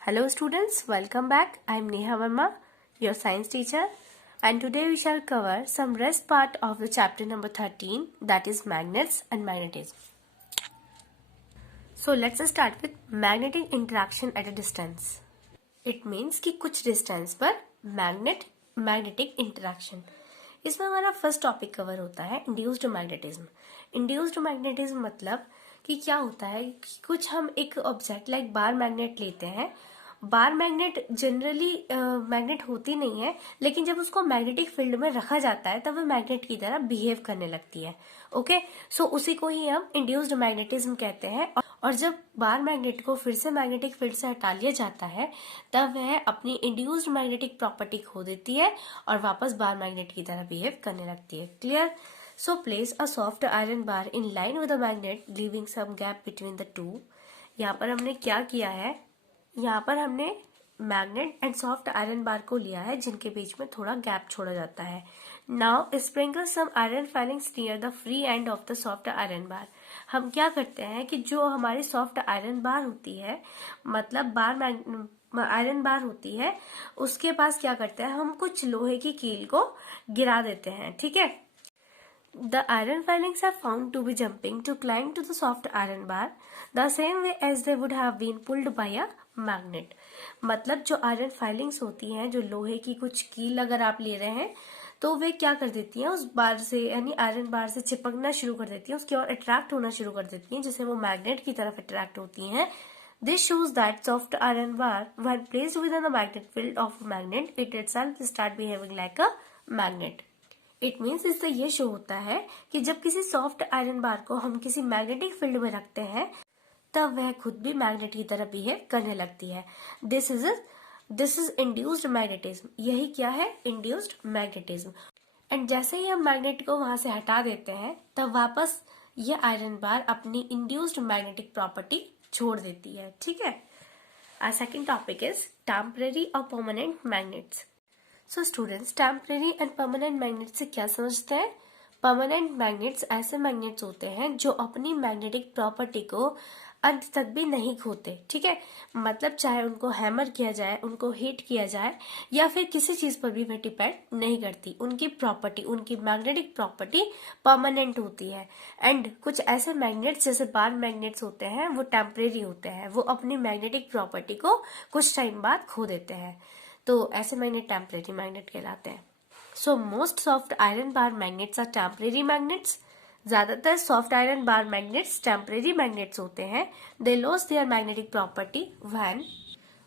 Hello students, welcome back. I am Neha Verma, your science teacher, and today we shall cover some rest part of the chapter number 13, that is magnets and magnetism. So let's start with magnetic interaction at a distance. It means कि कुछ distance पर magnetic interaction. इसमें हमारा first topic cover होता है induced magnetism. Induced magnetism मतलब कि क्या होता है कि कुछ हम एक ऑब्जेक्ट लाइक बार मैग्नेट लेते हैं. बार मैग्नेट जनरली मैग्नेट होती नहीं है, लेकिन जब उसको मैग्नेटिक फील्ड में रखा जाता है तब वो मैग्नेट की तरह बिहेव करने लगती है. ओके, सो उसी को ही हम इंड्यूस्ड मैग्नेटिज्म कहते हैं. और जब बार मैग्नेट को फिर से मैग्नेटिक फील्ड से हटा लिया जाता है तब वह अपनी इंड्यूस्ड मैग्नेटिक प्रॉपर्टी खो देती है और वापस बार मैग्नेट की तरह बिहेव करने लगती है. Clear? So place a soft iron bar in line with the magnet leaving some gap between the two. यहाँ पर हमने क्या किया है, यहाँ पर हमने magnet and soft iron bar को लिया है जिनके बीच में थोड़ा गैप छोड़ा जाता है. Now sprinkle some iron filings near the free end of the soft iron bar. हम क्या करते हैं कि जो हमारी सॉफ्ट आयरन बार होती है, मतलब आयरन बार होती है, उसके पास क्या करते हैं हम कुछ लोहे की कील को गिरा देते हैं. ठीक है. The iron filings are found to be jumping to climb to the soft iron bar the same way as they would have been pulled by a magnet. मतलब जो आयरन फाइलिंग्स होती हैं, जो लोहे की कुछ कील अगर आप ले रहे हैं तो वे क्या कर देती हैं, उस बार से यानी आयरन बार से चिपकना शुरू कर देती हैं, उसकी ओर अट्रैक्ट होना शुरू कर देती हैं, जिससे वो मैग्नेट की तरफ अट्रैक्ट होती हैं. This shows that soft iron bar, when placed within the magnetic field of a magnet, it itself start behaving like a magnet. It means इससे ये शो होता है कि जब किसी सॉफ्ट आयरन बार को हम किसी मैग्नेटिक फील्ड में रखते हैं तब वह खुद भी मैग्नेट की तरह बिहेव करने लगती है. This is induced magnetism. यही क्या है? Induced magnetism. एंड जैसे ही हम मैग्नेट को वहां से हटा देते हैं तब वापस ये आयरन बार अपनी इंड्यूस्ड मैग्नेटिक प्रॉपर्टी छोड़ देती है. ठीक है. Our second topic is temporary और permanent magnets. So students, temporary and permanent magnet से क्या समझते हैं? परमानेंट मैग्नेट्स ऐसे मैग्नेट्स होते हैं जो अपनी मैग्नेटिक प्रॉपर्टी को अंत तक भी नहीं खोते. ठीक है. मतलब चाहे उनको हैमर किया जाए, उनको हीट किया जाए या फिर किसी चीज पर भी वह डिपेंड नहीं करती. उनकी प्रॉपर्टी, उनकी मैग्नेटिक प्रॉपर्टी परमानेंट होती है. एंड कुछ ऐसे मैग्नेट्स जैसे बार मैग्नेट्स होते हैं वो टेम्परेरी होते हैं, वो अपनी मैग्नेटिक प्रॉपर्टी को कुछ टाइम बाद खो देते हैं. तो ऐसे मैग्नेट टेम्परेरी मैग्नेट कहलाते हैं. So most soft iron bar magnets are temporary magnets. ज्यादातर soft iron bar magnets temporary magnets होते हैं. They lose their magnetic property when.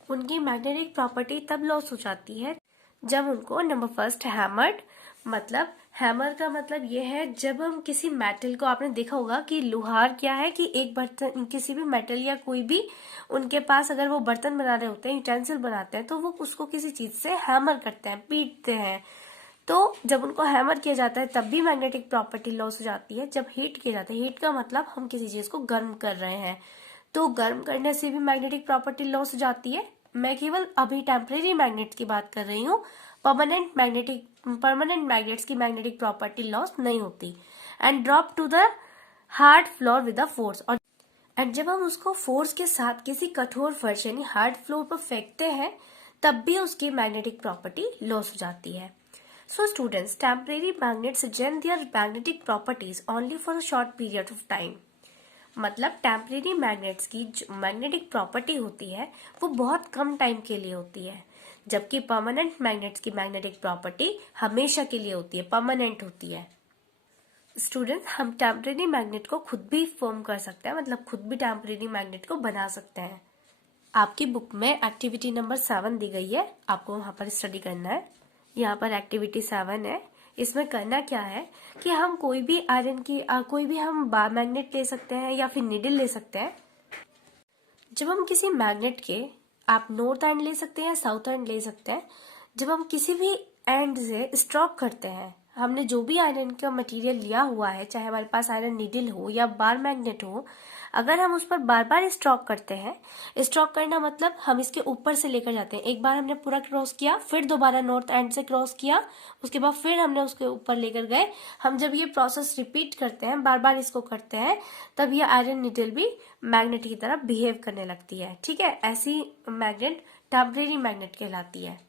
उनकी मैग्नेटिक प्रॉपर्टी तब लॉस हो जाती है जब उनको नंबर फर्स्ट हैमर्ड. मतलब हैमर का मतलब ये है जब हम किसी मेटल को, आपने देखा होगा कि लोहार क्या है कि एक बर्तन, किसी भी मेटल या कोई भी उनके पास अगर वो बर्तन बना रहे होते हैं, यूटेंसिल बनाते हैं, तो वो उसको किसी चीज से हैमर करते हैं, पीटते हैं. तो जब उनको हैमर किया जाता है तब भी मैग्नेटिक प्रॉपर्टी लॉस हो जाती है. जब हीट किया जाता है, हीट का मतलब हम किसी चीज को गर्म कर रहे हैं, तो गर्म करने से भी मैग्नेटिक प्रॉपर्टी लॉस हो जाती है. मैं केवल अभी टेम्परेरी मैग्नेट की बात कर रही हूँ. परमानेंट मैग्नेट्स की मैग्नेटिक प्रॉपर्टी लॉस नहीं होती. And drop to the hard floor with the force. और एंड जब हम उसको फोर्स के साथ किसी कठोर फर्श यानी हार्ड फ्लोर पर फेंकते हैं तब भी उसकी मैग्नेटिक प्रॉपर्टी लॉस हो जाती है. So students, temporary magnets retain their magnetic properties only for a short period of time. मतलब टेम्परेरी मैग्नेट्स की जो मैग्नेटिक प्रॉपर्टी होती है वो बहुत कम टाइम के लिए होती है, जबकि परमानेंट मैग्नेट्स की मैग्नेटिक प्रॉपर्टी हमेशा के लिए होती है, परमानेंट होती है. स्टूडेंट, हम टेम्परेरी मैग्नेट को खुद भी फॉर्म कर सकते हैं, मतलब खुद भी टेम्परेरी मैग्नेट को बना सकते हैं. आपकी बुक में एक्टिविटी नंबर 7 दी गई है, आपको वहां पर स्टडी करना है. यहाँ पर एक्टिविटी 7 है. इसमें करना क्या है कि हम कोई भी आयरन की कोई भी हम बार मैग्नेट ले सकते हैं या फिर निडल ले सकते हैं. जब हम किसी मैग्नेट के, आप नॉर्थ एंड ले सकते हैं या साउथ एंड ले सकते हैं, जब हम किसी भी एंड से स्ट्रोक करते हैं, हमने जो भी आयरन का मटेरियल लिया हुआ है, चाहे हमारे पास आयरन नीडल हो या बार मैग्नेट हो, अगर हम उस पर बार बार स्ट्रोक करते हैं, स्ट्रोक करना मतलब हम इसके ऊपर से लेकर जाते हैं, एक बार हमने पूरा क्रॉस किया, फिर दोबारा नॉर्थ एंड से क्रॉस किया, उसके बाद फिर हमने उसके ऊपर लेकर गए। हम जब ये प्रोसेस रिपीट करते हैं, बार बार इसको करते हैं, तब ये आयरन निडल भी मैग्नेट की तरह बिहेव करने लगती है। ठीक है, ऐसी मैग्नेट टेम्परेरी मैग्नेट कहलाती है।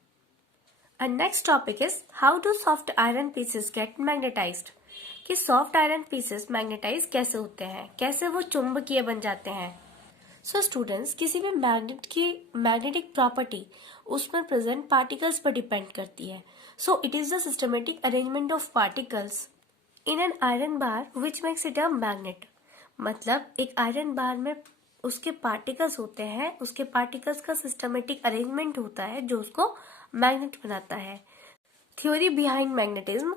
And next topic is how do soft iron pieces get magnetized? कि सॉफ्ट आयरन पीसेस मैग्नेटाइज कैसे होते हैं, कैसे वो चुंबकीय बन जाते हैं। सो स्टूडेंट्स, किसी भी मैग्नेट की मैग्नेटिक प्रॉपर्टी उसमें प्रेजेंट पार्टिकल्स पर डिपेंड करती है। So it is the systematic arrangement of particles in an iron bar which makes it a magnet. मतलब एक आयरन बार में उसके पार्टिकल्स होते हैं, उसके पार्टिकल्स का सिस्टमेटिक अरेंजमेंट होता है जो उसको मैग्नेट बनाता है। Theory behind magnetism: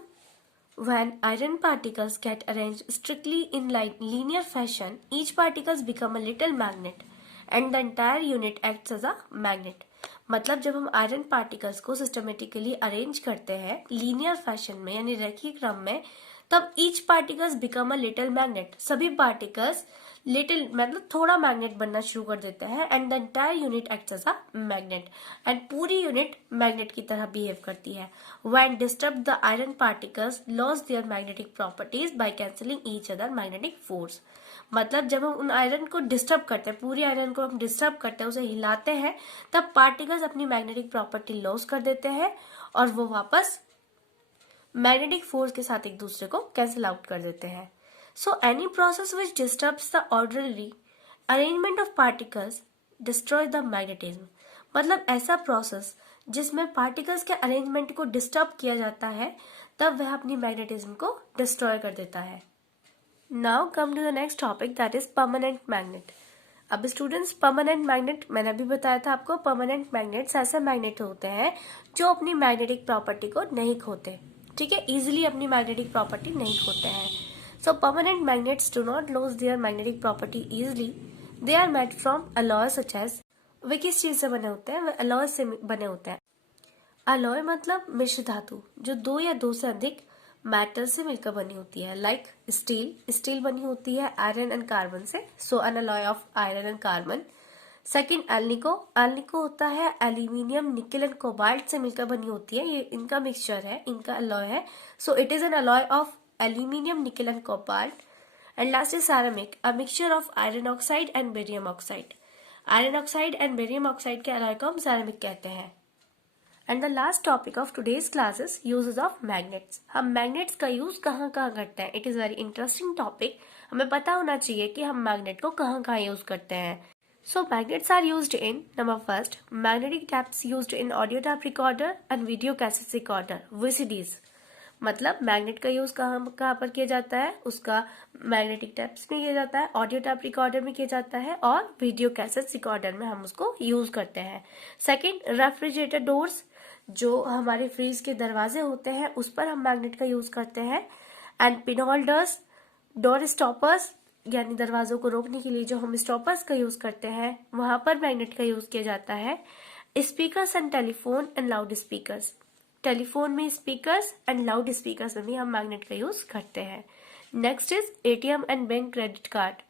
when iron particles get arranged strictly in linear fashion, each particles become a little magnet and the entire unit acts as a magnet. मतलब जब हम आयरन पार्टिकल्स को सिस्टमेटिकली अरेंज करते हैं linear fashion में यानी रेखीय क्रम में, तब each particles become a little magnet. सभी पार्टिकल्स लिटिल मतलब थोड़ा मैग्नेट बनना शुरू कर देते हैं and the entire unit acts as a magnet, and पूरी यूनिट मैग्नेट की तरह बिहेव करती है। When disturb the iron particles lose their magnetic properties by cancelling each other magnetic force. मतलब जब हम उन आयरन को डिस्टर्ब करते हैं, पूरी आयरन को हम डिस्टर्ब करते हैं, उसे हिलाते हैं, तब पार्टिकल्स अपनी मैग्नेटिक प्रॉपर्टी लॉस कर देते हैं और वो वापस मैग्नेटिक फोर्स के साथ एक दूसरे को कैंसिल आउट कर देते हैं। So any process which disturbs the orderly arrangement of particles destroy the magnetism. मतलब ऐसा प्रोसेस जिसमें पार्टिकल्स के अरेंजमेंट को डिस्टर्ब किया जाता है, तब वह अपनी मैग्नेटिज्म को डिस्ट्रॉय कर देता है। Now come to the next topic, that is permanent magnet. अब स्टूडेंट्स, परमानेंट मैग्नेट मैंने अभी बताया था आपको, परमानेंट मैग्नेट्स ऐसे मैग्नेट होते हैं जो अपनी मैग्नेटिक प्रॉपर्टी को नहीं खोते। ठीक है, इजिली अपनी मैग्नेटिक प्रॉपर्टी नहीं खोते हैं। So permanent magnets do not lose their magnetic property easily. They are made from alloy such as. वे किस चीज से बने होते हैं? वे अलॉय से बने होते हैं। अलॉय मतलब मिश्र धातु जो दो या दो से अधिक मेटल से मिलकर बनी होती है। लाइक स्टील बनी होती है आयरन एंड कार्बन से, so an alloy of iron and carbon. Second alnico होता है एल्यूमिनियम, निकेल एंड कोबाल्ट से मिलकर बनी होती है। ये इनका मिक्सचर है, इनका अलॉय है। So it is an alloy of aluminium, nickel and cobalt. And last is ceramic, a mixture of iron oxide and barium oxide. Iron oxide and barium oxide के अलॉय को हम सैरामिक कहते हैं। And the last topic of today's class is uses of magnets. हम magnets का use कहाँ कहाँ करते हैं। It is very interesting topic. हमें पता होना चाहिए कि हम मैग्नेट को कहाँ कहाँ यूज करते हैं। So magnets are used in, number first, magnetic tapes used in audio tape recorder and video cassette recorder, VCDs। मतलब मैग्नेट का यूज कहाँ पर किया जाता है, उसका मैग्नेटिक टैप्स में किया जाता है, ऑडियो टैप रिकॉर्डर में किया जाता है और वीडियो कैसेट रिकॉर्डर में हम उसको यूज करते हैं। सेकंड, रेफ्रिजरेटर डोर्स, जो हमारे फ्रिज के दरवाजे होते हैं उस पर हम मैग्नेट का यूज करते हैं। And pin holders, door stoppers यानी दरवाजों को रोकने के लिए जो हम स्टॉपर्स का यूज करते हैं वहां पर मैग्नेट का यूज किया जाता है। Speakers and telephone and loud speakers, telephone में स्पीकर्स एंड लाउड स्पीकर्स में भी हम मैग्नेट का यूज करते हैं। Next is ATM and bank credit card.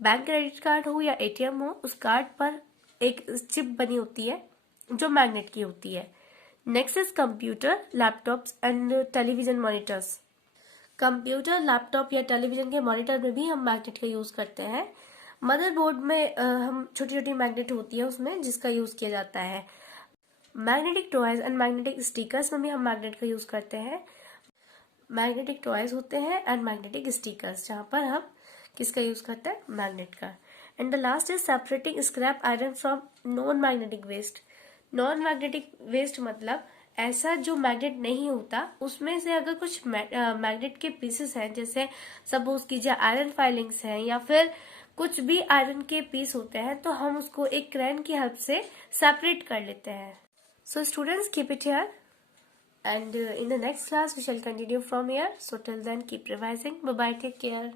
Bank credit card हो या एटीएम हो, उस कार्ड पर एक चिप बनी होती है जो मैग्नेट की होती है। Next is computer, laptops and television monitors. Computer, laptop या टेलीविजन के मॉनिटर में भी हम मैग्नेट का यूज करते हैं। मदरबोर्ड में हम छोटी छोटी मैग्नेट होती है उसमें जिसका यूज किया जाता है। Magnetic toys and magnetic stickers में भी हम मैग्नेट का यूज करते हैं। मैग्नेटिक टॉयज होते हैं एंड मैग्नेटिक स्टिकर्स जहाँ पर हम किसका यूज करते हैं, मैग्नेट का। And the last is separating scrap iron from non magnetic waste. Non magnetic waste मतलब ऐसा जो मैग्नेट नहीं होता, उसमें से अगर कुछ मैग्नेट के पीसेस हैं, जैसे सपोज कीजिए आयरन फाइलिंग्स हैं या फिर कुछ भी आयरन के पीस होते हैं, तो हम उसको एक क्रेन की हेल्प से सेपरेट कर लेते हैं। So students, keep it here and in the next class we shall continue from here. So till then, keep revising. Bye bye, take care.